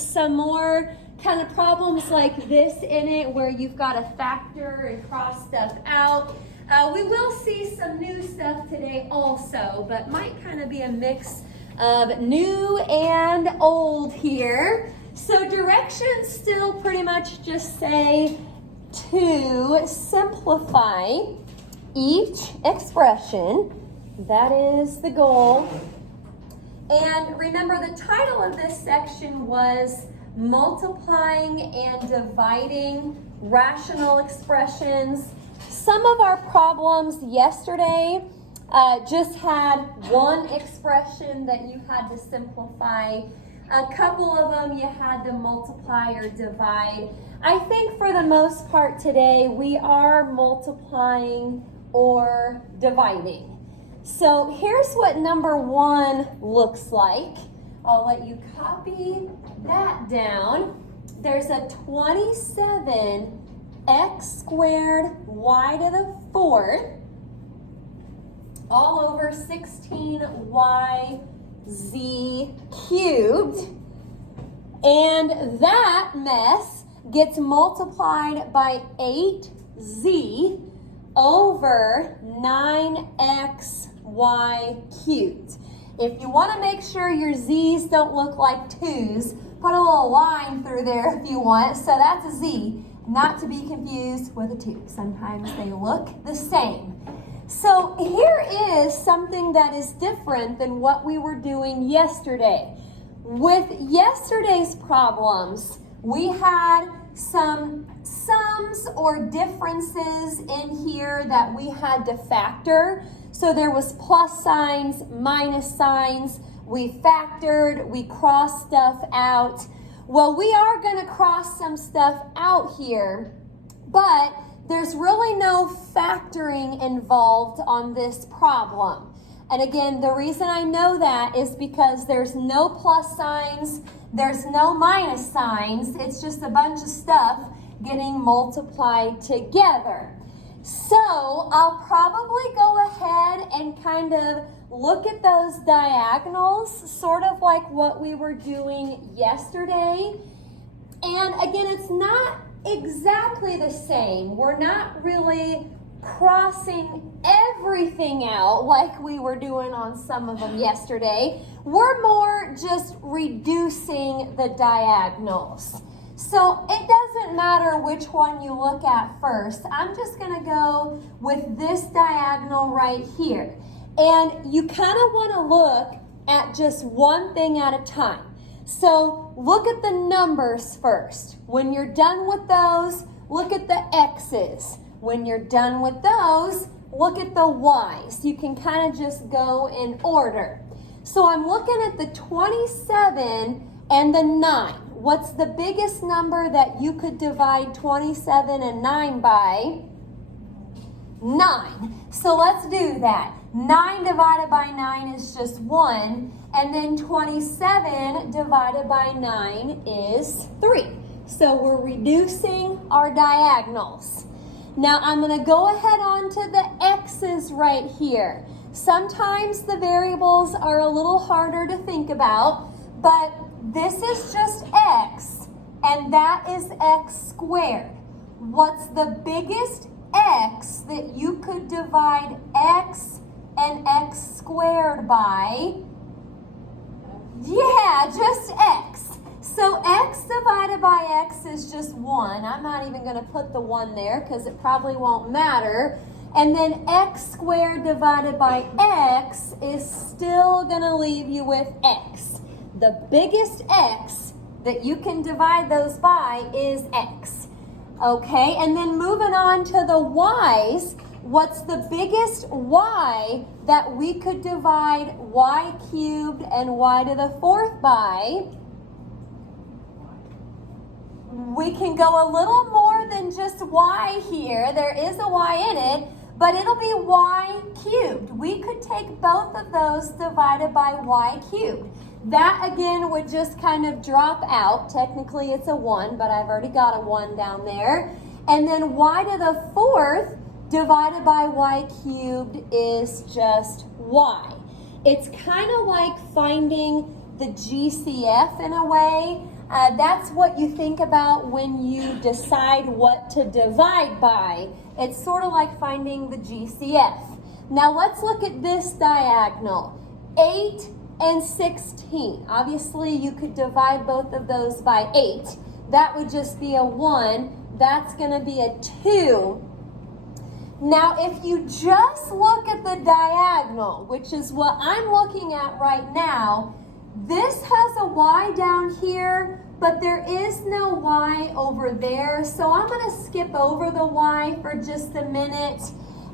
some more kind of problems like this in it where you've got to factor and cross stuff out. We will see some new stuff today also, but might kind of be a mix of new and old here. So directions still pretty much just say to simplify each expression. That is the goal. And remember, the title of this section was multiplying and dividing rational expressions. Some of our problems yesterday just had one expression that you had to simplify. A couple of them you had to multiply or divide. I think for the most part today we are multiplying or dividing. So here's what number 1 looks like. I'll let you copy that down. There's a 27x squared y to the 4th all over 16yz cubed. And that mess gets multiplied by 8z over 9xy cubed. If you want to make sure your z's don't look like 2's, put a little line through there if you want. So that's a z, not to be confused with a 2. Sometimes they look the same. So here is something that is different than what we were doing yesterday. With yesterday's problems, we had some sums or differences in here that we had to factor. So there was plus signs, minus signs, we factored, we crossed stuff out. Well, we are going to cross some stuff out here, but there's really no factoring involved on this problem. And again, the reason I know that is because there's no plus signs, there's no minus signs. It's just a bunch of stuff getting multiplied together. So I'll probably go ahead and kind of look at those diagonals, sort of like what we were doing yesterday. And again, it's not exactly the same. We're not really crossing everything out like we were doing on some of them yesterday. We're more just reducing the diagonals. So it doesn't matter which one you look at first. I'm just going to go with this diagonal right here. And you kind of want to look at just one thing at a time. So look at the numbers first. When you're done with those, look at the x's. When you're done with those, look at the y's. You can kind of just go in order. So I'm looking at the 27 and the 9. What's the biggest number that you could divide 27 and 9 by? 9. So let's do that. 9 divided by 9 is just 1. And then 27 divided by 9 is 3. So we're reducing our diagonals. Now I'm going to go ahead on to the x's right here. Sometimes the variables are a little harder to think about, but this is just x, and that is x squared. What's the biggest x that you could divide x and x squared by? Yeah, just x. So x divided by x is just 1. I'm not even going to put the 1 there because it probably won't matter. And then x squared divided by x is still going to leave you with x. The biggest x that you can divide those by is x. Okay, and then moving on to the y's, what's the biggest y that we could divide y cubed and y to the 4th by? We can go a little more than just y here. There is a y in it, but it'll be y cubed. We could take both of those divided by y cubed. That again would just kind of drop out. Technically it's a 1, but I've already got a 1 down there. And then y to the 4th divided by y cubed is just y. It's kind of like finding the GCF in a way. That's what you think about when you decide what to divide by. It's sort of like finding the GCF. Now let's look at this diagonal. 8 and 16. Obviously you could divide both of those by 8. That would just be a 1. That's going to be a 2. Now if you just look at the diagonal, which is what I'm looking at right now, this has a y down here, but there is no y over there. So I'm going to skip over the y for just a minute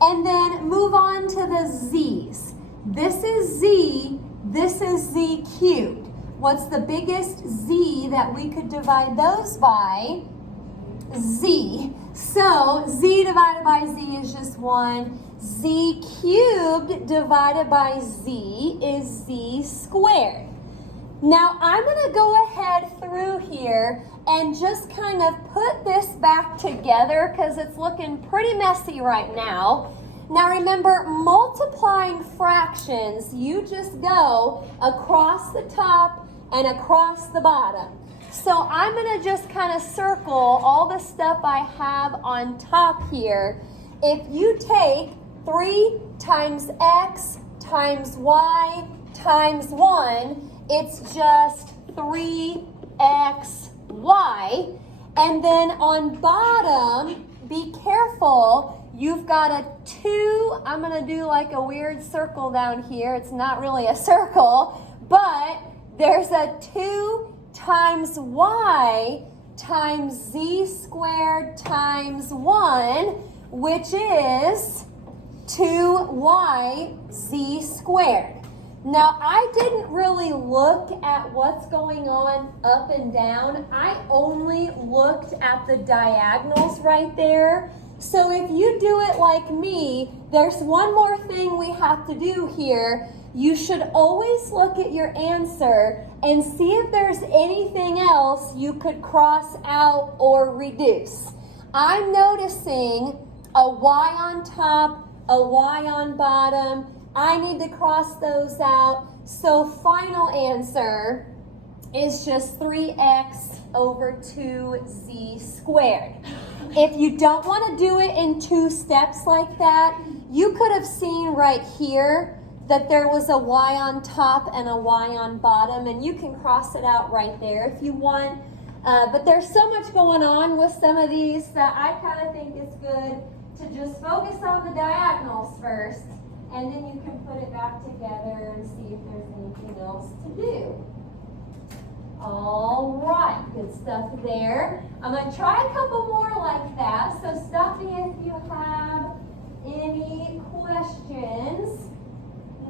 and then move on to the z's. This is z, this is z cubed. What's the biggest z that we could divide those by? Z. So z divided by z is just 1. Z cubed divided by z is z squared. Now I'm going to go ahead through here and just kind of put this back together because it's looking pretty messy right now. Now remember, multiplying fractions, you just go across the top and across the bottom. So I'm going to just kind of circle all the stuff I have on top here. If you take 3 times x times y times 1, it's just 3xy. And then on bottom, be careful. You've got a 2. I'm going to do like a weird circle down here. It's not really a circle, but there's a 2 times y times z squared times 1, which is 2yz squared. Now, I didn't really look at what's going on up and down. I only looked at the diagonals right there. So if you do it like me, there's one more thing we have to do here. You should always look at your answer and see if there's anything else you could cross out or reduce. I'm noticing a y on top, a y on bottom. I need to cross those out. So final answer is just 3x over 2z squared. If you don't want to do it in 2 steps like that, you could have seen right here that there was a y on top and a y on bottom, and you can cross it out right there if you want. But there's so much going on with some of these that I kind of think it's good to just focus on the diagonals first, and then you can put it back together and see if there's anything else to do. All right, good stuff there. I'm going to try a couple more like that, so stop me if you have any questions.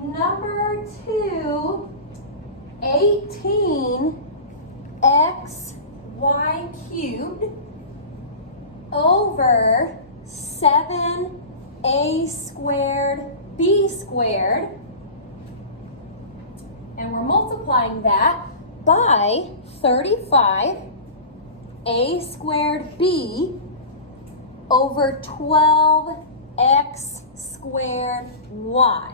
Number 2, 18xy cubed over 7a squared b squared, and we're multiplying that by 35a squared b over 12x squared y.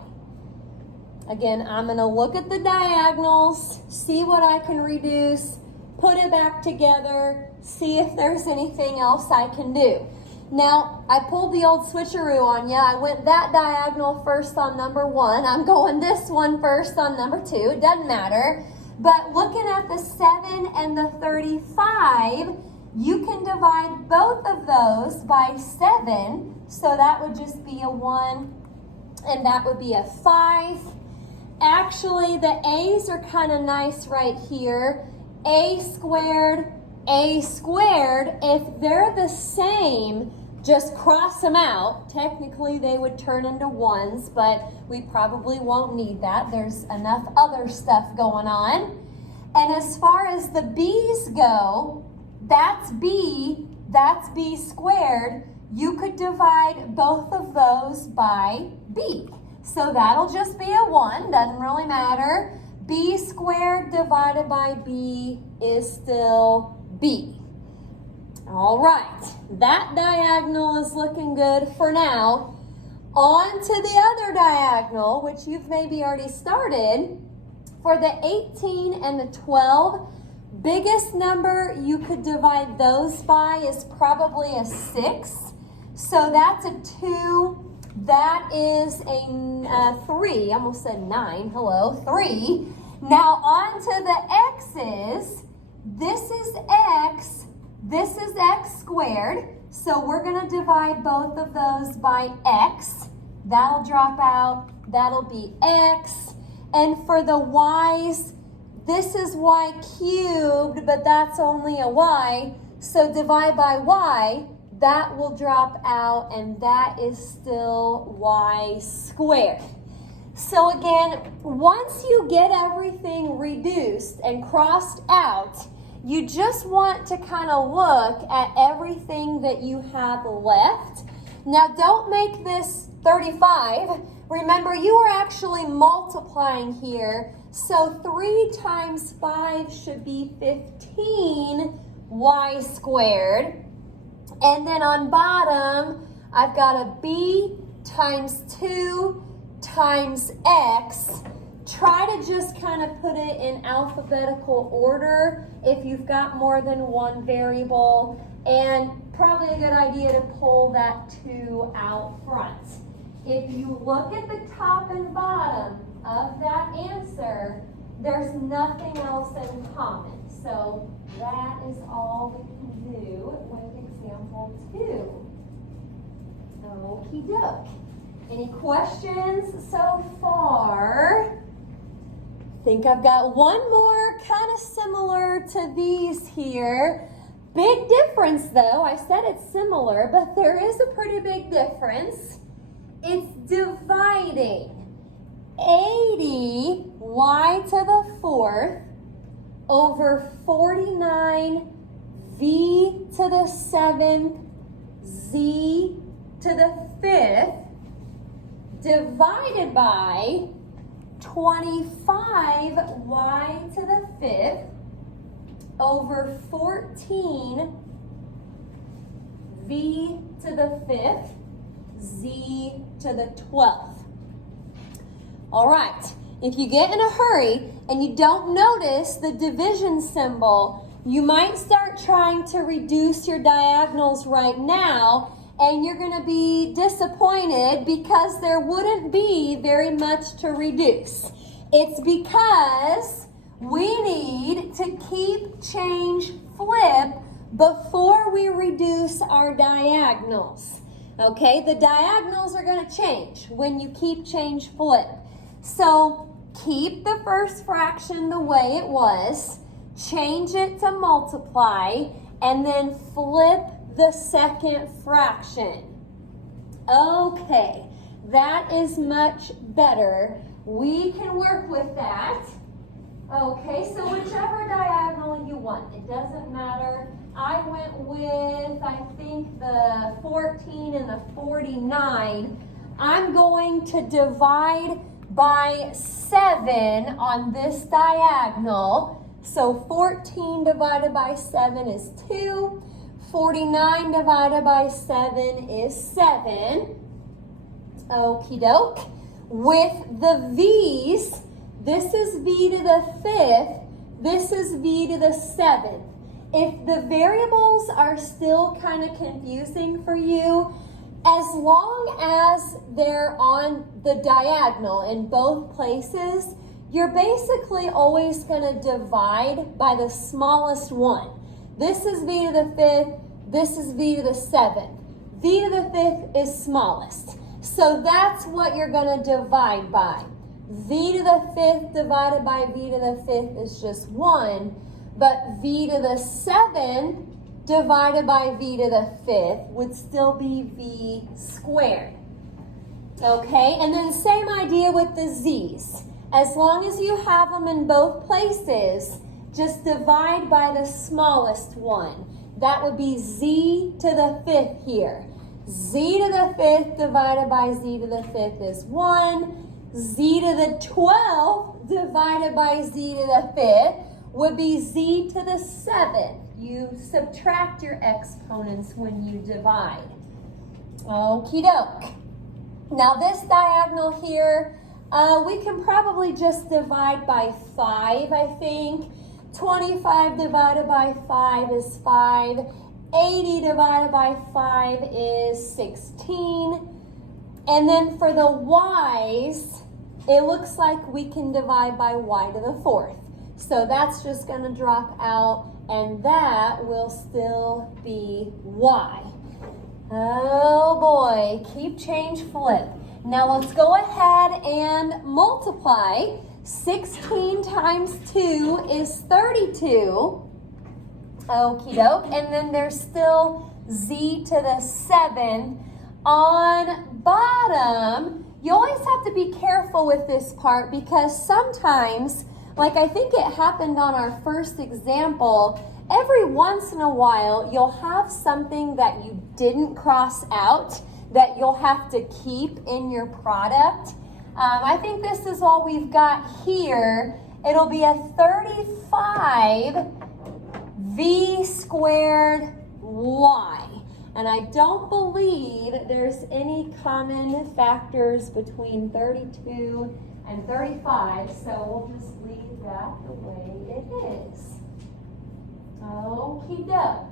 Again, I'm going to look at the diagonals, see what I can reduce, put it back together, see if there's anything else I can do. Now, I pulled the old switcheroo on you. I went that diagonal first on number 1. I'm going this one first on number 2. It doesn't matter. But looking at the 7 and the 35, you can divide both of those by 7. So that would just be a 1, and that would be a 5. Actually, the a's are kind of nice right here. A squared, if they're the same, just cross them out. Technically, they would turn into 1s, but we probably won't need that. There's enough other stuff going on. And as far as the b's go, that's b squared. You could divide both of those by b. So that'll just be a 1, doesn't really matter. B squared divided by b is still b. All right, that diagonal is looking good for now. On to the other diagonal, which you've maybe already started. For the 18 and the 12, Biggest number you could divide those by is probably a 6. So that's a 2. That is a 3. I almost said 9. Hello, 3. Now on to the x's. This is x. This is x squared. So we're going to divide both of those by x. That'll drop out. That'll be x. And for the y's, this is y cubed, but that's only a y. So divide by y, that will drop out, and that is still y squared. So again, once you get everything reduced and crossed out, you just want to kind of look at everything that you have left. Now don't make this 35. Remember, you are actually multiplying here. So 3 times 5 should be 15 y squared. And then on bottom, I've got a b times 2 times x. Try to just kind of put it in alphabetical order if you've got more than one variable. And probably a good idea to pull that 2 out front. If you look at the top and bottom of that answer, there's nothing else in common. So that is all we can do with example 2. Okie doke. Any questions so far? I think I've got one more kind of similar to these here. Big difference though. I said it's similar, but there is a pretty big difference. It's dividing 80 y to the 4th over 49 v to the 7th z to the 5th divided by 25 y to the 5th over 14 v to the 5th z to the 12th. All right, if you get in a hurry and you don't notice the division symbol, you might start trying to reduce your diagonals right now, and you're going to be disappointed because there wouldn't be very much to reduce. It's because we need to keep, change, flip before we reduce our diagonals. Okay, the diagonals are going to change when you keep, change, flip. So keep the first fraction the way it was, change it to multiply, and then flip the second fraction. Okay, that is much better. We can work with that. Okay, so whichever diagonal you want, it doesn't matter. I went with, I think, the 14 and the 49. I'm going to divide by 7 on this diagonal. So 14 divided by 7 is 2. 49 divided by 7 is 7. Okie doke. With the v's, this is v to the 5th, this is v to the 7th. If the variables are still kind of confusing for you, as long as they're on the diagonal in both places, you're basically always going to divide by the smallest one. This is v to the 5th, this is v to the 7th. V to the 5th is smallest. So that's what you're going to divide by. V to the 5th divided by v to the 5th is just 1. But v to the 7th divided by v to the 5th would still be v squared. Okay, and then same idea with the z's. As long as you have them in both places, just divide by the smallest one. That would be z to the 5th here. Z to the 5th divided by z to the 5th is 1. Z to the 12th divided by z to the 5th would be z to the 7th. You subtract your exponents when you divide. Okie doke. Now this diagonal here, we can probably just divide by 5, I think. 25 divided by 5 is 5. 80 divided by 5 is 16. And then for the y's, it looks like we can divide by y to the fourth. So that's just going to drop out, and that will still be y. Oh boy, keep, change, flip. Now let's go ahead and multiply. 16 times 2 is 32. Okie doke. And then there's still z to the 7th. On bottom, you always have to be careful with this part because sometimes, like I think it happened on our first example, every once in a while you'll have something that you didn't cross out that you'll have to keep in your product. I think this is all we've got here. It'll be a 35 v squared y. And I don't believe there's any common factors between 32 and 35, so we'll just leave that the way it is. Okie doke.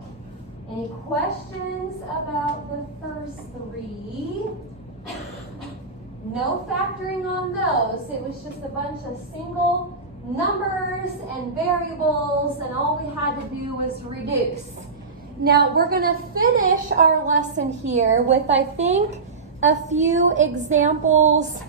Any questions about the first three? No factoring on those. It was just a bunch of single numbers and variables, and all we had to do was reduce. Now we're going to finish our lesson here with, I think, a few examples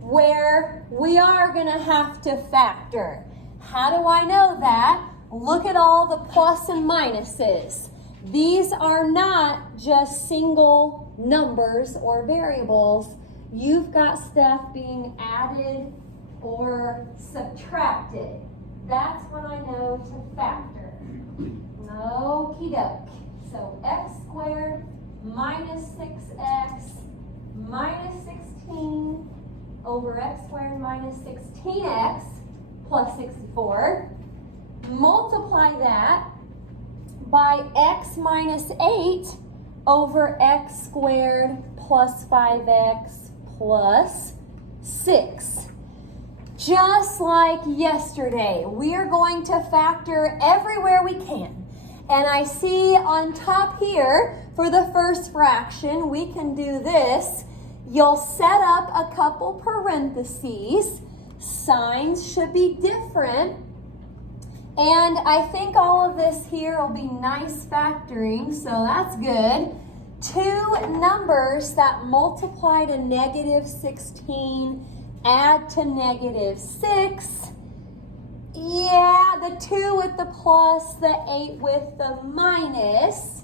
where we are going to have to factor. How do I know that? Look at all the plus and minuses. These are not just single numbers or variables. You've got stuff being added or subtracted. That's when I know to factor. Okie doke. So x squared minus 6x minus 16 over x squared minus 16x plus 64. Multiply that by x minus 8 over x squared plus 5x plus 6. Just like yesterday, we are going to factor everywhere we can. And I see on top here, for the first fraction, we can do this. You'll set up a couple parentheses. Signs should be different. And I think all of this here will be nice factoring, so that's good. Two numbers that multiply to negative 16 add to negative 6. Yeah, the 2 with the plus, the 8 with the minus.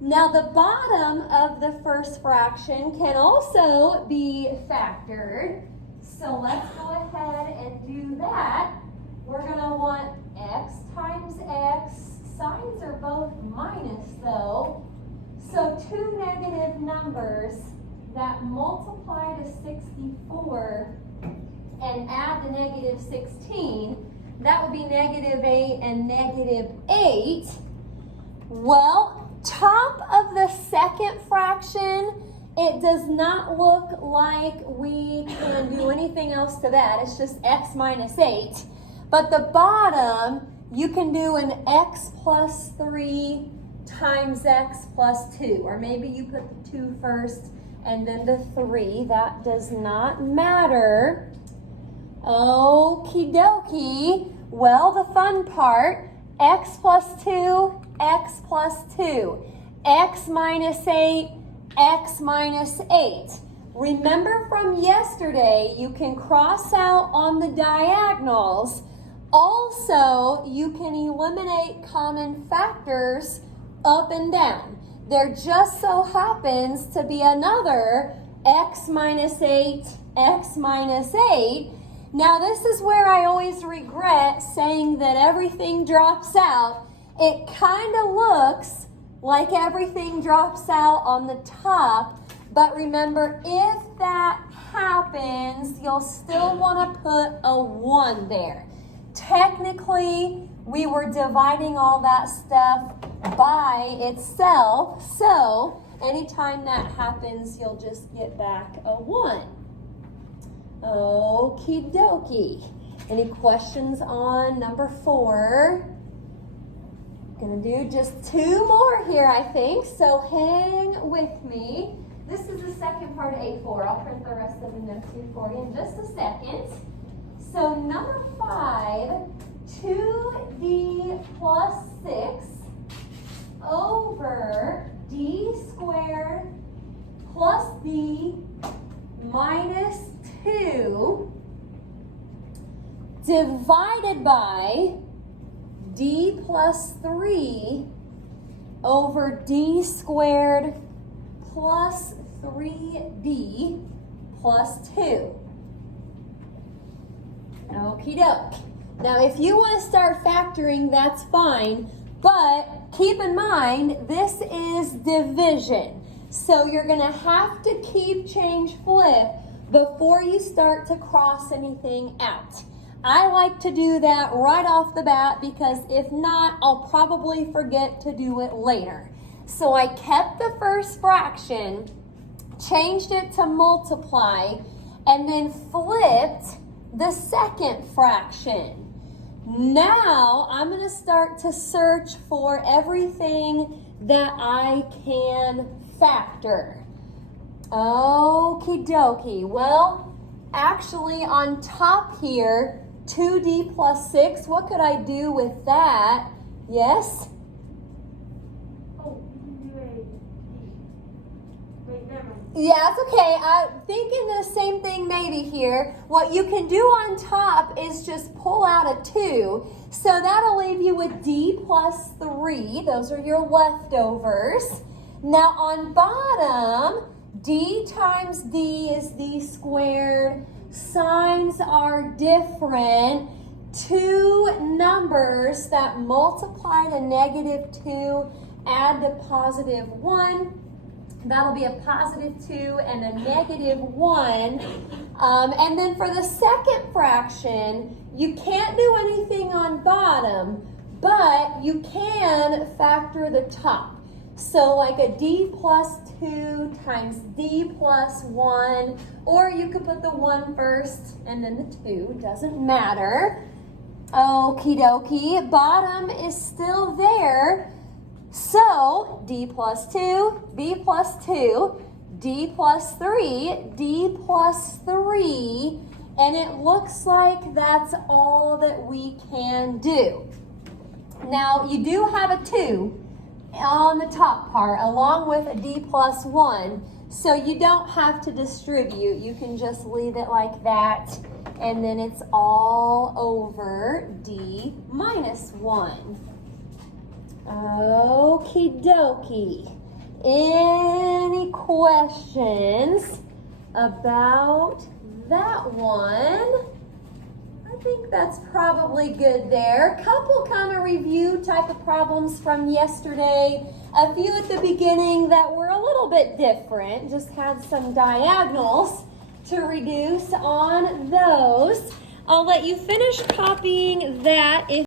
Now the bottom of the first fraction can also be factored. So let's go ahead and do that. We're going to want x times x. Signs are both minus though. So two negative numbers that multiply to 64 and add to negative 16. That would be negative 8 and negative 8. Well, top of the second fraction, it does not look like we can do anything else to that. It's just x minus 8. But the bottom, you can do an x plus 3 times x plus 2. Or maybe you put the 2 first and then the 3. That does not matter. Okie dokie. Well, the fun part, x plus 2, x plus 2. X minus 8, x minus 8. Remember from yesterday, you can cross out on the diagonals. Also, you can eliminate common factors up and down. There just so happens to be another x minus 8, x minus 8. Now, this is where I always regret saying that everything drops out. It kind of looks like everything drops out on the top, but remember, if that happens, you'll still want to put a 1 there. Technically, we were dividing all that stuff by itself, so anytime that happens, you'll just get back a 1. Okie dokie. Any questions on number 4? Gonna do just 2 more here, I think, so hang with me. This is the second part of A4. I'll print the rest of the notes here for you in just a second. So number 5, 2d plus 6 over d squared plus d minus 2 divided by d plus 3 over d squared plus 3d plus 2. Okie doke. Now if you want to start factoring, that's fine, but keep in mind this is division. So you're going to have to keep change flip before you start to cross anything out. I like to do that right off the bat because if not, I'll probably forget to do it later. So I kept the first fraction, changed it to multiply, and then flipped the second fraction. Now I'm going to start to search for everything that I can factor. Okie dokie. Well, actually on top here, 2d plus 6, what could I do with that? Yes? Oh, you can do a d. Wait, never mind. Yeah, it's okay. I'm thinking the same thing maybe here. What you can do on top is just pull out a 2. So that'll leave you with d plus 3. Those are your leftovers. Now on bottom, d times d is d squared. Signs are different. 2 numbers that multiply to -2, add to +1. That'll be a +2 and a -1. And then for the second fraction, you can't do anything on bottom, but you can factor the top. So like a d plus 2 times d plus 1, or you could put the 1 first and then the 2, doesn't matter. Okie dokie, bottom is still there. So d plus 2, d plus 2, d plus 3, d plus 3, and it looks like that's all that we can do. Now you do have a 2 on the top part along with a d plus 1, so you don't have to distribute. You can just leave it like that, and then it's all over d minus 1. Okie dokie. Any questions about that one? I think that's probably good there. Couple kind of review type of problems from yesterday. A few at the beginning that were a little bit different. Just had some diagonals to reduce on those. I'll let you finish copying that if